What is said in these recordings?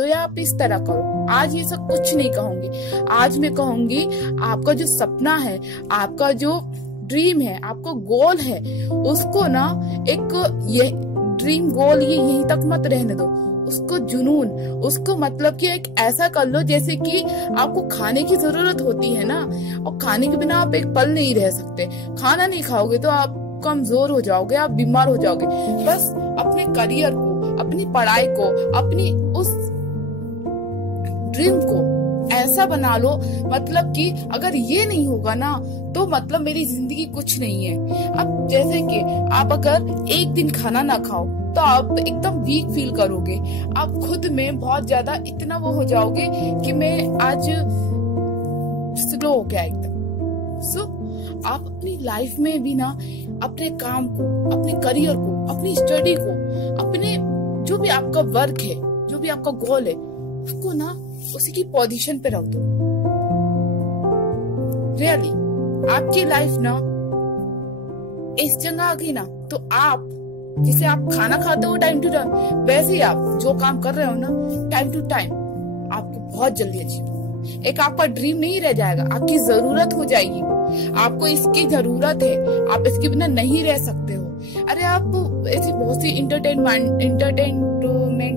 तो या आप इस तरह करो। आज ये सब कुछ नहीं कहूंगी, आज मैं कहूंगी आपका जो सपना है, आपका जो ड्रीम है, आपका गोल है, उसको ना एक ये ड्रीम गोल ये यहीं तक मत रहने दो, उसको जुनून, उसको मतलब कि एक ऐसा कर लो जैसे कि आपको खाने की जरूरत होती है ना, और खाने के बिना आप एक पल नहीं रह सकते। खाना नहीं खाओगे तो आप कमजोर हो जाओगे, आप बीमार हो जाओगे। बस अपने करियर को, अपनी पढ़ाई को, अपनी उस ड्रीम को ऐसा बना लो, मतलब कि अगर ये नहीं होगा ना तो मतलब मेरी जिंदगी कुछ नहीं है। अब जैसे कि आप अगर एक दिन खाना ना खाओ तो आप एकदम वीक फील करोगे, आप खुद में बहुत ज्यादा इतना वो हो जाओगे कि मैं आज स्लो हो गया एकदम। सो आप अपनी लाइफ में भी ना अपने काम को, अपने करियर को, अपनी स्टडी को, अपने जो भी आपका वर्क है, जो भी आपका गोल है, उसको ना उसी की पोजीशन पे रख दो। रियली आपकी लाइफ ना इस जगह आ गई ना तो आप जिसे आप खाना खाते हो टाइम टू टाइम, वैसे ही आप जो काम कर रहे हो ना टाइम टू टाइम आपको बहुत जल्दी अचीव होगा। एक आपका ड्रीम नहीं रह जाएगा, आपकी जरूरत हो जाएगी। आपको इसकी जरूरत है, आप इसके बिना नहीं रह सकते हो। अरे आप ऐसी बहुत सी एंटरटेनमेंट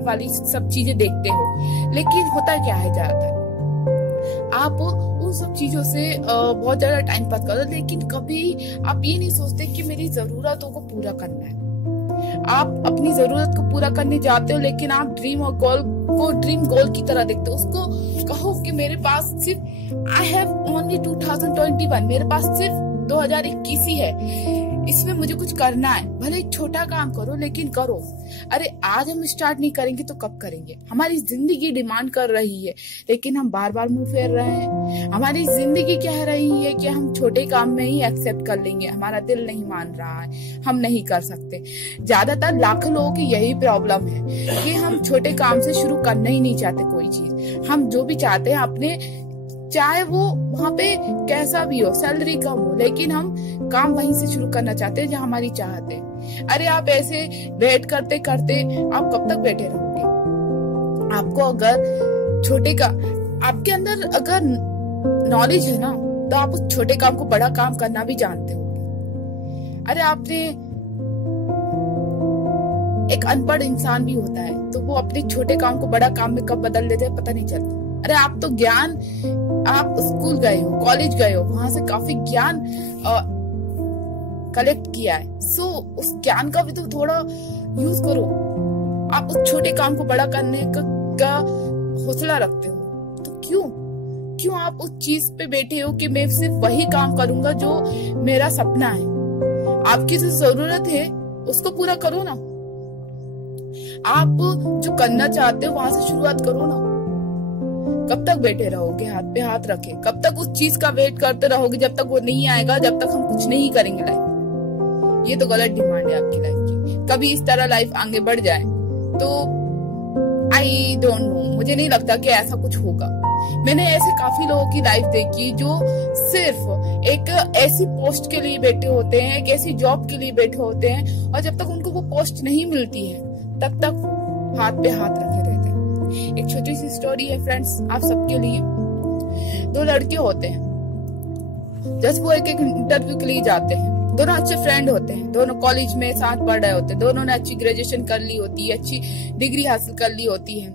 वाली सब चीजें देखते हो, लेकिन होता क्या है ज्यादातर आप उन सब चीजों से बहुत ज्यादा टाइम पास करो, लेकिन कभी आप ये नहीं सोचते कि मेरी जरूरतों को पूरा करना है। आप अपनी जरूरत को पूरा करने जाते हो, लेकिन आप ड्रीम और गोल को ड्रीम गोल की तरह देखते हो। उसको कहो कि मेरे पास सिर्फ आई हैव ओनली 2021, मेरे पास सिर्फ 2021 ही है, इसमें मुझे कुछ करना है। भले छोटा काम करो लेकिन करो। अरे आज हम स्टार्ट नहीं करेंगे तो कब करेंगे? हमारी जिंदगी डिमांड कर रही है, लेकिन हम बार बार मुंह फेर रहे हैं। हमारी जिंदगी कह रही है कि हम छोटे काम में ही एक्सेप्ट कर लेंगे, हमारा दिल नहीं मान रहा है, हम नहीं कर सकते। ज्यादातर लाखों लोगों की यही प्रॉब्लम है कि हम छोटे काम से शुरू करना ही नहीं चाहते कोई चीज। हम जो भी चाहते हैं अपने, चाहे वो वहां पे कैसा भी हो, सैलरी कम हो, लेकिन हम काम वहीं से शुरू करना चाहते हैं जहाँ हमारी चाहत है। अरे आप ऐसे वेट करते करते आप कब तक बैठे रहोगे? आपको अगर छोटे का आपके अंदर अगर नॉलेज है ना तो आप उस छोटे काम को बड़ा काम करना भी जानते हो। अरे आपने एक अनपढ़ इंसान भी होता है तो वो अपने छोटे काम को बड़ा काम में कब बदल देते हैं पता नहीं चलता। अरे आप तो ज्ञान, आप स्कूल गए हो, कॉलेज गए हो, वहां से काफी ज्ञान कलेक्ट किया है, सो उस ज्ञान का भी तो थोड़ा यूज करो। आप उस छोटे काम को बड़ा करने का हौसला रखते हो तो क्यों आप उस चीज पे बैठे हो कि मैं सिर्फ वही काम करूंगा जो मेरा सपना है? आपकी जो जरूरत है उसको पूरा करो ना। आप जो करना चाहते हो वहां से शुरुआत करो ना। कब तक बैठे रहोगे हाथ पे हाथ रखे? कब तक उस चीज का वेट करते रहोगे जब तक वो नहीं आएगा, जब तक हम कुछ नहीं करेंगे लाइफ में? ये तो गलत डिमांड है आपकी लाइफ की। कभी इस तरह लाइफ आगे बढ़ जाए तो आई डोंट नो, मुझे नहीं लगता कि ऐसा कुछ होगा। मैंने ऐसे काफी लोगों की लाइफ देखी जो सिर्फ एक ऐसी पोस्ट के लिए बैठे होते हैं, एक ऐसी जॉब के लिए बैठे होते हैं, और जब तक उनको वो पोस्ट नहीं मिलती है तब तक हाथ पे हाथ रखे रहते हैं। एक छोटी सी स्टोरी है फ्रेंड्स आप सबके लिए। दो लड़के होते हैं, जस्ट वो एक इंटरव्यू के लिए जाते हैं। दोनों अच्छे फ्रेंड होते हैं, दोनों कॉलेज में साथ पढ़ रहे होते हैं, दोनों ने अच्छी ग्रेजुएशन कर ली होती है, अच्छी डिग्री हासिल कर ली होती है।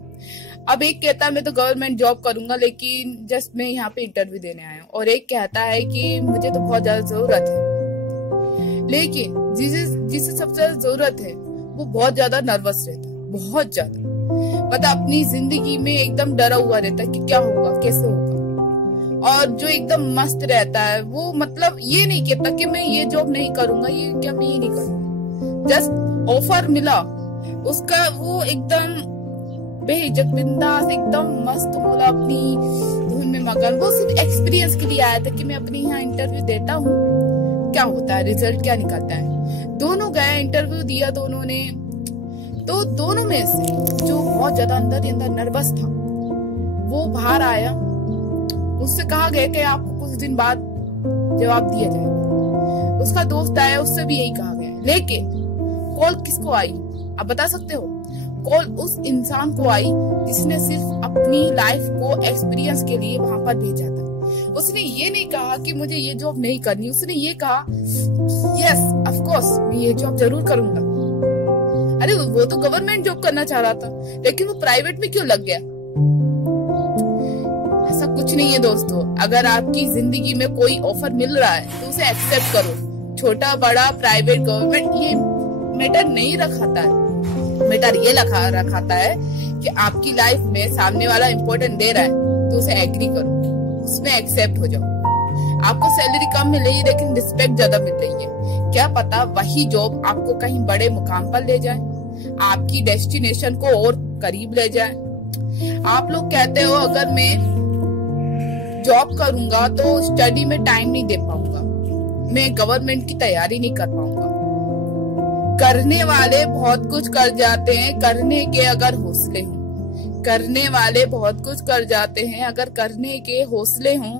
अब एक कहता है मैं तो गवर्नमेंट जॉब करूंगा लेकिन जस्ट मैं यहाँ पे इंटरव्यू देने आया हूँ, और एक कहता है कि मुझे तो बहुत ज्यादा जरूरत है। लेकिन जिसे सबसे ज्यादा जरूरत है वो बहुत ज्यादा नर्वस रहता है, बहुत ज्यादा, मतलब अपनी जिंदगी में एकदम डरा हुआ रहता है कि क्या होगा, कैसे होगा। और जो एकदम मस्त रहता है वो मतलब ये नहीं कहता कि मैं ये जॉब नहीं करूंगा, ये क्या मैं ये नहीं करूंगा। जस्ट ऑफर मिला उसका, वो एकदम बेहिचक बिंदास एकदम मस्त बोला, अपनी धुन में मगन। वो सिर्फ एक्सपीरियंस के लिए आया था कि मैं अपने यहाँ इंटरव्यू देता हूँ, क्या होता है, रिजल्ट क्या निकलता है। दोनों गए, इंटरव्यू दिया दोनों ने, तो दोनों में से जो बहुत ज्यादा अंदर ही अंदर नर्वस था वो बाहर आया। उससे कहा गया कि आपको कुछ दिन बाद जवाब दिया जाएगा। उसका दोस्त आया, उससे भी यही कहा गया। लेकिन कॉल किसको आई आप बता सकते हो? कॉल उस इंसान को आई जिसने सिर्फ अपनी लाइफ को एक्सपीरियंस के लिए वहां पर भेजा था। उसने ये नहीं कहा कि मुझे ये जॉब नहीं करनी, उसने ये कहा यस ऑफ कोर्स मैं ये जॉब जरूर करूंगा। अरे वो तो गवर्नमेंट जॉब करना चाह रहा था, लेकिन वो प्राइवेट में क्यों लग गया? ऐसा कुछ नहीं है दोस्तों। अगर आपकी जिंदगी में कोई ऑफर मिल रहा है तो उसे एक्सेप्ट करो। छोटा बड़ा प्राइवेट गवर्नमेंट ये मैटर नहीं रखाता है। मैटर ये रखाता है कि आपकी लाइफ में सामने वाला इम्पोर्टेंट दे रहा है तो उसे एग्री करो, उसमें एक्सेप्ट हो जाओ। आपको सैलरी कम मिल रही है लेकिन रिस्पेक्ट ज्यादा मिल रही है, क्या पता वही जॉब आपको कहीं बड़े मुकाम पर ले जाए, आपकी डेस्टिनेशन को और करीब ले जाए। आप लोग कहते हो अगर मैं जॉब करूंगा तो स्टडी में टाइम नहीं दे पाऊंगा, मैं गवर्नमेंट की तैयारी नहीं कर पाऊंगा। करने वाले बहुत कुछ कर जाते हैं करने के अगर हौसले हों। करने वाले बहुत कुछ कर जाते हैं अगर करने के हौसले हों।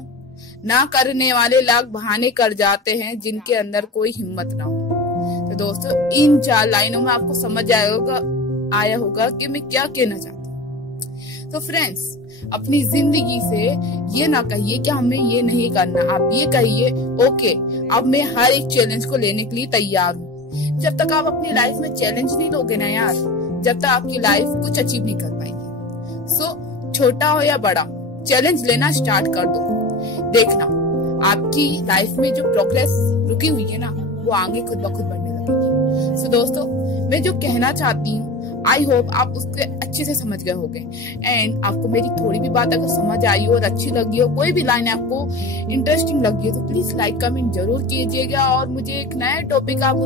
ना करने वाले लाख बहाने कर जाते हैं जिनके अंदर कोई हिम्मत ना हो। तो दोस्तों इन 4 लाइनों में आपको समझ आया होगा कि मैं क्या कहना चाहती हूँ। तो फ्रेंड्स, अपनी जिंदगी से ये ना कहिए कि हमें ये नहीं करना, आप ये कहिए ओके अब मैं हर एक चैलेंज को लेने के लिए तैयार हूँ। जब तक आप अपनी लाइफ में चैलेंज नहीं लोगे ना यार, जब तक आपकी लाइफ कुछ अचीव नहीं कर पाएगी। सो छोटा हो या बड़ा, चैलेंज लेना स्टार्ट कर दो। देखना आपकी लाइफ में जो प्रोग्रेस रुकी हुई है ना वो आगे खुद ब खुद बढ़ने लगेगी। सो दोस्तों, मैं जो कहना चाहती हूँ आई होप आप उसके अच्छे से समझ गए होंगे। एंड आपको मेरी थोड़ी भी बात अगर समझ आई हो और अच्छी लगी हो, कोई भी लाइन आपको इंटरेस्टिंग लगी हो तो प्लीज लाइक कमेंट जरूर कीजिएगा। और मुझे एक नया टॉपिक आप